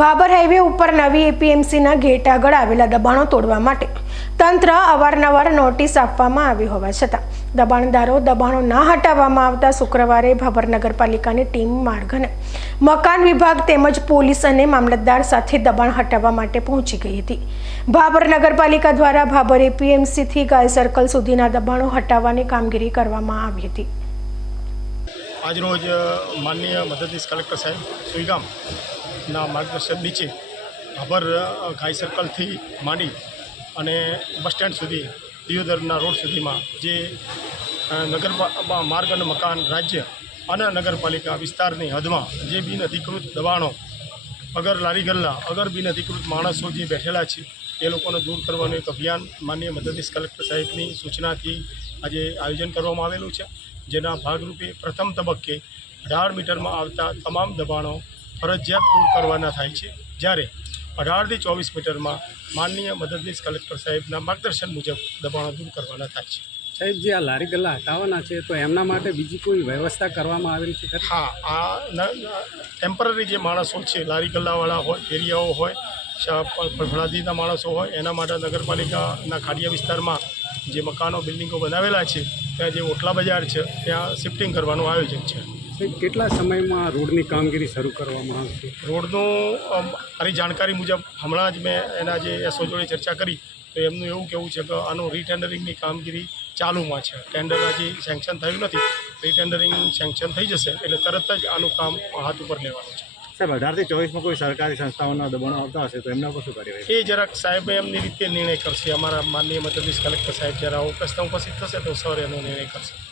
Bhabhar highway ઉપર નવી એપીએમસીના gate આગળ આવેલા દબાણો તોડવા માટે તંત્ર અવારનવાર નોટિસ આપવામાં આવી હોવા છતાં દબાણદારો દબાણો ના હટાવવામાં આવતા શુક્રવારે ભાભર નગરપાલિકાની ટીમ માર્ગ અને મકાન વિભાગ તેમજ પોલીસ અને મામલતદાર સાથે દબાણ હટાવવા માટે પહોંચી ગઈ હતી. ભાભર નગરપાલિકા દ્વારા ભાભર એપીએમસીથી ગાય સર્કલ સુધીના દબાણો હટાવવાની કામગીરી કરવામાં આવી હતી. આજરોજ માનનીય મદદનીશ કલેક્ટર સાહેબ સુઈગામના માર્ગદર્શન નીચે ભાભર ઘાય સર્કલથી માંડી અને બસ સ્ટેન્ડ સુધી, દિયોદરના રોડ સુધીમાં જે નગર માર્ગ અને મકાન, રાજ્ય અને નગરપાલિકા વિસ્તારની હદમાં જે બિન અધિકૃત દબાણો, અગર લારી ગલ્લા અગર બિન અધિકૃત માણસો જે બેઠેલા છે, એ લોકોને દૂર કરવાનું એક અભિયાન માનનીય મદદનીશ કલેક્ટર સાહેબની સૂચનાથી આજે આયોજન કરવામાં આવેલું છે જેના ભાગરૂપે પ્રથમ તબક્કે અઢાર મીટરમાં આવતા તમામ દબાણો ફરજિયાત દૂર કરવાના થાય છે. જ્યારે અઢારથી ચોવીસ મીટરમાં માનનીય મદદનીશ કલેક્ટર સાહેબના માર્ગદર્શન મુજબ દબાણો દૂર કરવાના થાય છે. સાહેબ જે આ લારી ગલ્લા હટાવવાના છે તો એમના માટે બીજી કોઈ વ્યવસ્થા કરવામાં આવેલી છે હા આ ટેમ્પરરી જે માણસો છે લારી ગલ્લાવાળા હોય ફેરિયાઓ હોય ફળફળાદીના માણસો હોય એના માટે નગરપાલિકાના ખાડિયા વિસ્તારમાં જે મકાનો બિલ્ડિંગો બનાવેલા છે ત્યાં જે ઓટલા બજાર છે ત્યાં શિફ્ટિંગ કરવાનું આયોજન છે. કેટલા સમયમાં રોડની કામગીરી શરૂ કરવામાં આવશે? રોડનું મારી જાણકારી મુજબ હમણાં જ મેં એના જે એસઓ જોડે ચર્ચા કરી તો એમનું એવું કહેવું છે કે આનું રીટેન્ડરિંગની કામગીરી ચાલુમાં છે. ટેન્ડર હજી સેન્કશન થયું નથી રીટેન્ડરિંગ સેન્કશન થઈ જશે એટલે તરત જ આનું કામ હાથ ઉપર લેવાનું છે. સાહેબ, અઢારથી ચોવીસમાં કોઈ સરકારી સંસ્થાઓના દબાણો આવતા હશે તો એમના ઉપર શું કાર્યવાહી એ જરાક સાહેબે એમની રીતે નિર્ણય કરશે. અમારા માનનીય મદદનીશ કલેક્ટર સાહેબ જ્યારે ઉપસ્થિત ઉપસ્થિત થશે તો સર એનો નિર્ણય કરશે.